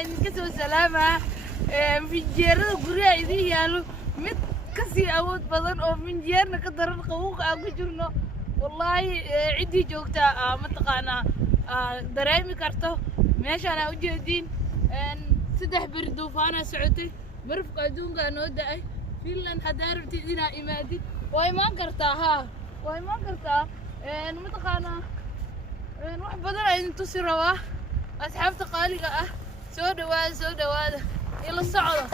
إنك سو سلامة في جيرة قرية إذا يالو مت كسي أود بدن أو من جيرنا كدرن قوق أقول جرنا والله عدي جوكتا متقانا درايمي كرتو ماشي أنا وجهدين سدح بردو فانا سعودي مرفق أدونغا نودأي فيلن حدار بتدينا إمادي وإيمان كرتاها وإيمان كرتاها متقانا واحد بدل أن تصيروا أصحاب تقاليق سودة يلا الصعدة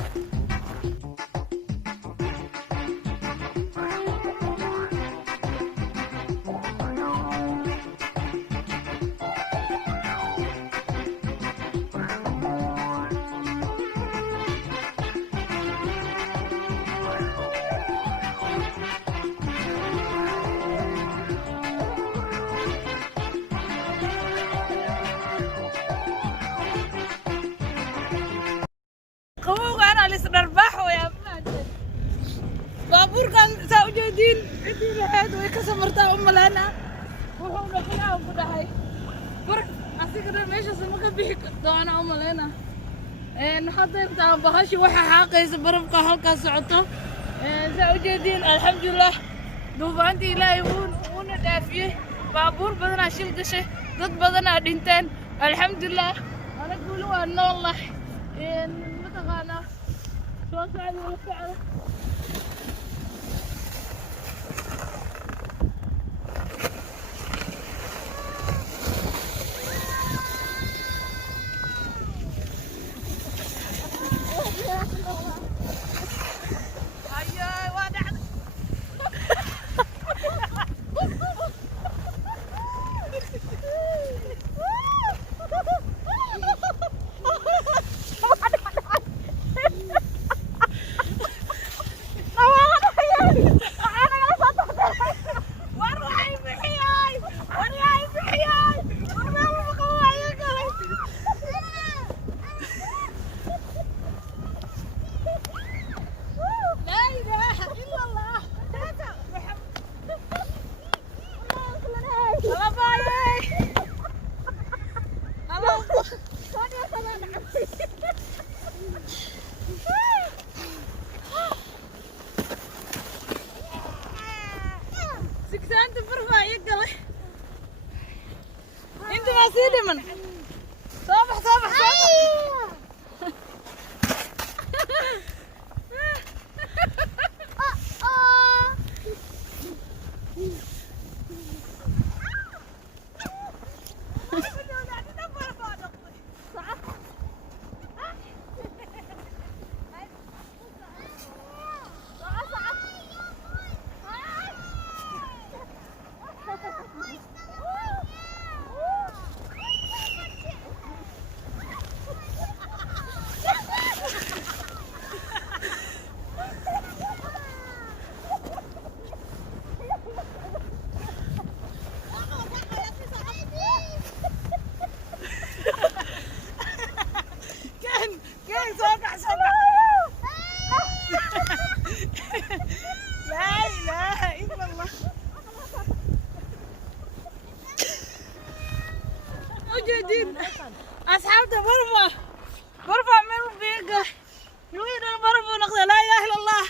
نربحه يا بلاد بابور كان ساوجدين عندي لحد ويكسر مرتا لنا وهو نحنا وبداي برك أسيقنا ماشي سمكة بيك دوانا لنا نحضر تاع بهاشي وحا حاقيس برمقة هلكا سعطة ساوجدين الحمد لله دوبانتي لا يكون دافيه بابور بدنا شيل قشة ضد بدنا دينتين الحمد لله أنا أقولوا أن والله متغانا شو سعد وسعد سكسانت برفع يقلي انت ما سيدي من صبح لا إله إلا الله موجودين أصحابنا برفع من بيقى يوين برفع نقضي لا إله إلا الله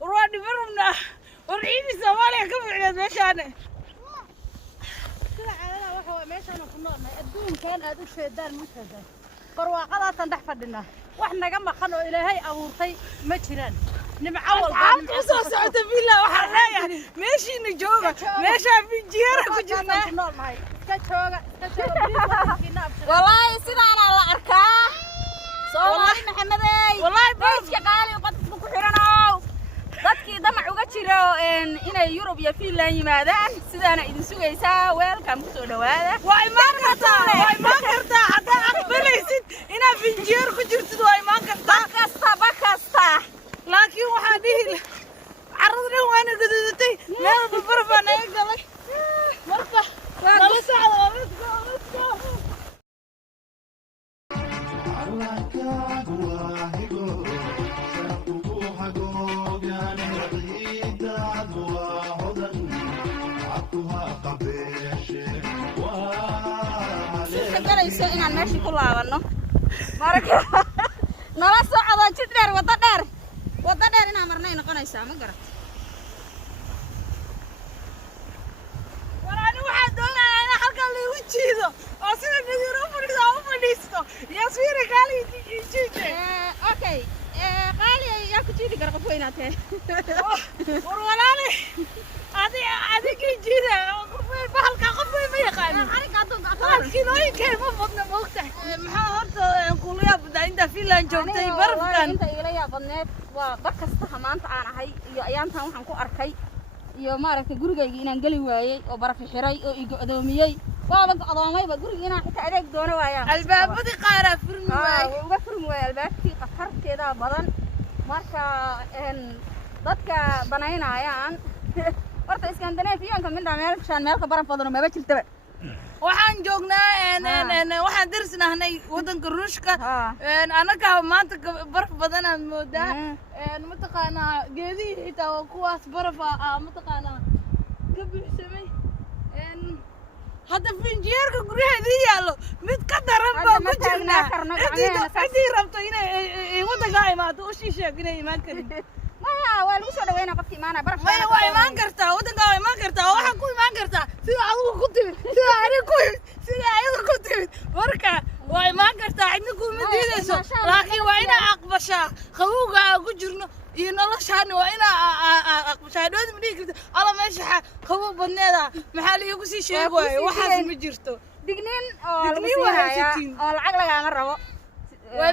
وروادي برمنا ورعيني سوالي كم عيد مشانه كلا عيالنا وحوة مشانه كنا الدون كان أدوك شيدان مشهدان برواقضة تندح فدنا وإحنا قم خلوا إلهي أورطي مجران نمعول عم تصو سعد بالله وحرايا ماشي نجوبة ماشي في جيرة كجنا والله سيدنا الله أركاه والله محمدي والله بيش قالي وقد بكحرنا dadkii damac uga jiro inay Yurub iyo Finland yimaadaan sidana idin sugaysaa welcome ku soo dhawaada waa imaan kartaa hadda aqbalaysid inaad finjeer ku jirtid waa imaan kartaa bakasta laakiin waxa dhihi carradna waana gaduudatay meel barbar naga galay marka nala socdo let's go inaan meeshii ku laabano marka nala socdo jid dheer wada dheer inaan marnay noqonaysaa ma garat walaal waxa doonaya in halka la igu jiido oo sida nadiiro fadhiisto yasmiir kali jiite okay qaali yaa ku jiidi kara qof weynaatee war walaal adiga jiida bahalka qof weyn ma yaqaan aniga hadda kilooyinkee ma badna moogtahay maxaa horta kuliya badaa inta Finland joogtay barafkan inta ila yaa badneed waa bar kasta maanta aan ahay iyo ayaantan waxaan ku arkay iyo maaragtay gurigayga inaan gali waayay oo baraf xiray oo iga adoomiyay waaba adoomayba guriga inaan xitaa adeeg doono waayaan albaabadii qaar furmi waay uga furmi waay albaabkii qatarteeda badan marka dadka banaynayaan horta Scandinavian-ka midna meelka baraf badan ma jirtaba waxaan joognaa waxaan dirsanahay wadanka Ruushka anaga maanta baraf badan aan moodaa ma taqaanaa geedii xitaa kuwaas baraf ma taqaanaa ka buuxsamay hadda finjeerka guryaheedii yaalo mid ka daran baa ku jirnaa cidii rabto inay wadanka imaado u sheeg inay imaan karin maya waa lagu soo dhaweynaa qofkii imaanaya baraf maya waa imaan kartaa wadanka waa imaan kartaa waxaa ku imaan kartaa sida adigu ku timid sida ayada ku timid marka waa imaan kartaa cidna kuma diidayso laakiin waa inaa aqbashaa qabowga aan ku jirno iyo noloshaani waa inaa aqbashaa dhood ma dhihi karto alla meesha qabow badneeda maxaa la iigu sii sheegay waxaas ma jirto digniin oo lagu siinayaa oo lacag lagama rabo waa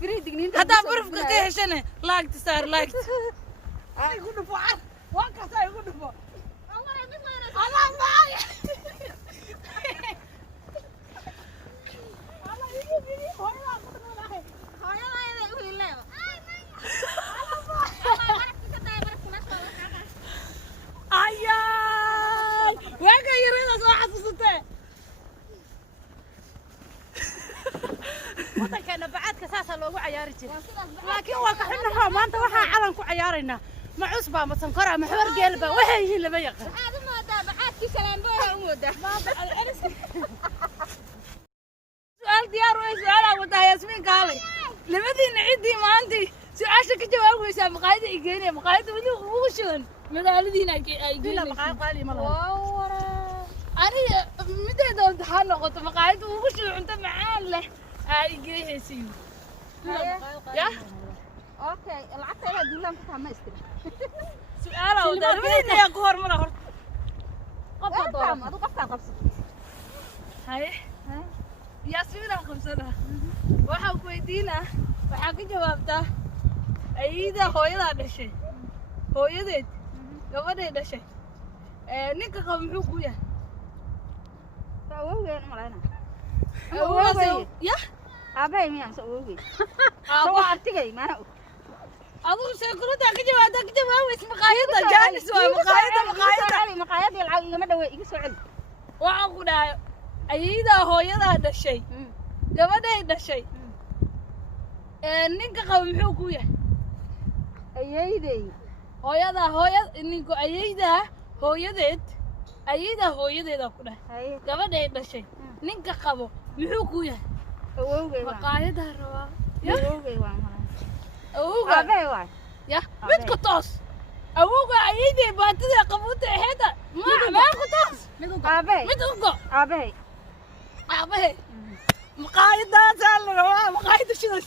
free digniinta hadaa barafka ka heshane laagta saar laagta ay ku dhufo waa kaas ay ku dhufo Allah maaya Allah igu bidi hooyada ku dhulahay hooyada u hileeyo ayay waaga yarada soo xasuustay wadankeena bacaadka saasa loogu ciyaari jiray laakiin waa ka xunnaha maanta waxaa calan ku ciyaaraynaa ma cusba ma sankora ma xawar geelba waxay yihiin lama yaqaan waxaad u moodaa bacaadkii salaamboora u moodaa su'aal diyaar way su'aal wada Yasmiin kaalay labadiina cidii maantii su'aasha ka jawaabaysaa maqaayada igeynay maqaayada wadi ugu shidan madaaladiina ay geynay maqaayad qaali ma laha ani mideeda waxaa noqoto maqaayada ugu shidan cunto macaan leh ay geeyaysiin ya okay lacagta ila duulaan ku taama istiri su'aal wada labadiina yaa ku hormara horta qofka doon adu qofka qabso hay Yasmiin qabsana waxa ku weydiina waxa ka jawaabtaa ayida hooyada dhashay hooyadeed gabadhay dhashay ninka qab muxuu ku yahay awowgeen malayna awowgeen ya abay miyaan soo awowgeen soo artigay maana adu seekurada ka jawaabta maqaayada jaanis waa maqaayada lacag igama dhaweey iga soo celi waxa ku dhahay ayida hooyada dhashay gabadhay dhashay ninka qab muxuu ku yahay ayayday ninku ayayda hooyadeeda ku dhahay gabadhay dhashay ninka qabo muxuu ku yahay awowgay maqaayada rabaa awowgay waa awowga abay waa ya mid ku toos awowga ayayday baatida qabuta heeda ma ku toos abay mid ugo abay maqaayada rabaa maqaayada sida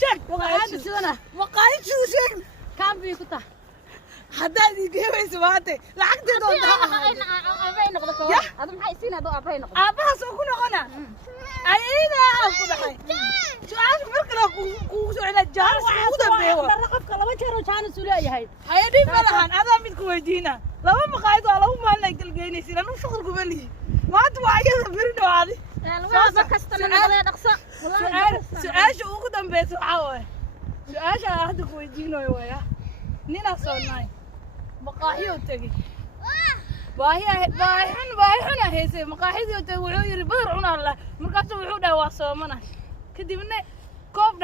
sheeg maqaayada sidana maqaayada sida sheeg kambi ku taa haddaad igeeyso maanta lacagteeda abay noqdo ko adu maxay siinado abay noqdo aabahaas oo ku noqona ayayda ku dhaxay su'aal markale ku soo celaa jaanis ugu dambeeyo qofka laba jeer oo jaanis u leeyahay hay'adii malahan adaa mid ku weydiina laba maqaayad waa lagu maalin galgeynaysiin anu shaqal ku bali maanta waa ayada biri dhawaadi waa kasta nagala dhaqso su'aasha ugu dambeeyso waxa waaye su'aasha hadda ku weydiinayo waya nina soo naay maqaaxiyo tagay baahi xun ahaysay maqaaxidii tagay wuxuu yiri badar cunaa la markaas wuxuu dhahay waa soomana kadibna koob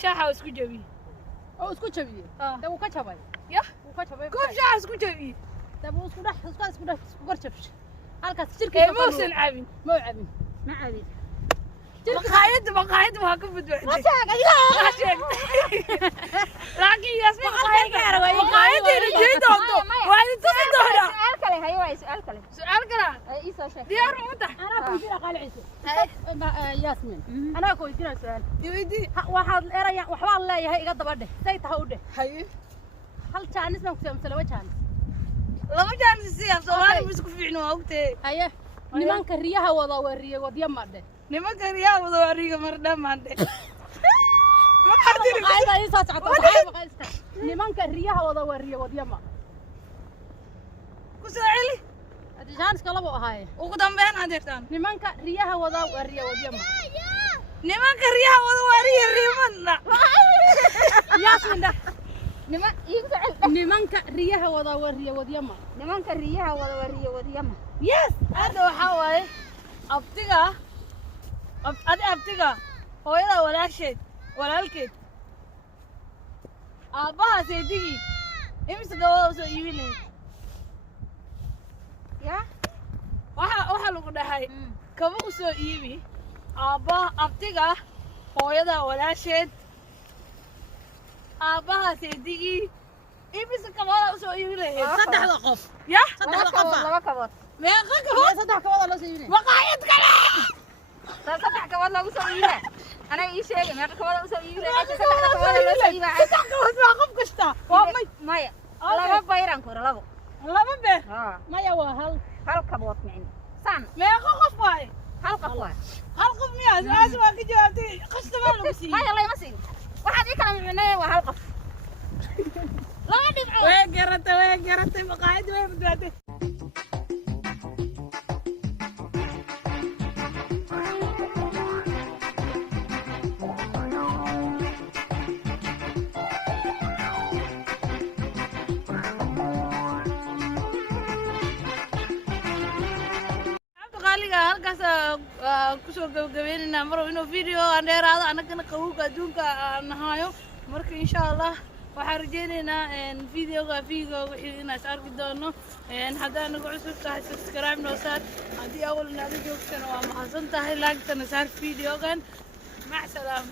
shaaxa isku jabiyay oo isku jabiyay taa uu ka jabay ya uu ka jabay koob shaaxa isku jabiyay taa uu isku garjabshay halkaas jirkiisa ma uusan cabin ma cabin مقايد وهكذا بدو ما شاك أيوه لكن ياسمين مقايد اللي جيت عنده وهذه تصدق سؤال كله هيو سؤال كله سؤال كلا إيه سؤال ديار متح أنا كنت فيها قال عيسى ياسمين أنا كنت فيها سؤال يودي واحد إيريا وحوال لا يهي قد بده سيتها وده هاي هل كان اسمه مسلوى كان لما جان السياف سوالي بس كفينو وقتي هيه nimanka riyaha wada wariye wadya madhe nimanka riyaha wada wariga marda maande nimanka riyaha wada wariye wadya ma ku soo celi jaaniska labo ahaaye ugu dambeyn adeertaan nimanka riyaha wada wariye wadya ma nimanka riyaha wada wariye rimanna yaasinda nimanka riyaha wada wariye wadya ma nimanka riyaha wada wariye wadya ma yes hada waxa waaye abtiga abtiga hooyada walaalkeed aabaha seedigi imise gabadha soo iibin lahayd ya waxa lagu dhahay kaba u soo iibi abtiga hooyada walaasheed aabaha seedigi imise gabadha u soo iibin lahayd saddexda qof ya saddexda qof laba kabood meeqa gabadh saddex kabada loo soo iibinay maqaayad kale saddex kabood lagu soo iibinay أنا إيش هيك ما كمان أسوي يقول لك أنا كمان أسوي بعد ما قف قشطة مايا لا ما بيران كورة لا لا ما به مايا وهل كبوت معي سام ما يقف واي هل قف مياه لازم أجي قشطة ما له بسي مايا الله يمسين واحد يكلم معنا وهل قف لا ما دفعوا وين قررت مقاعد وين بدأت halkaas ku soo gabagabeynayna mar inuu video aan dheeraado anagana qawowga adduunka aan hayo marka insha Allah waxaan rajeynaynaa videoga inaad arki doono haddii nagu cusub tahay subscribe noo saar haddii awal naga joogtana waa mahadsan tahay like tana saar videogan mac salaam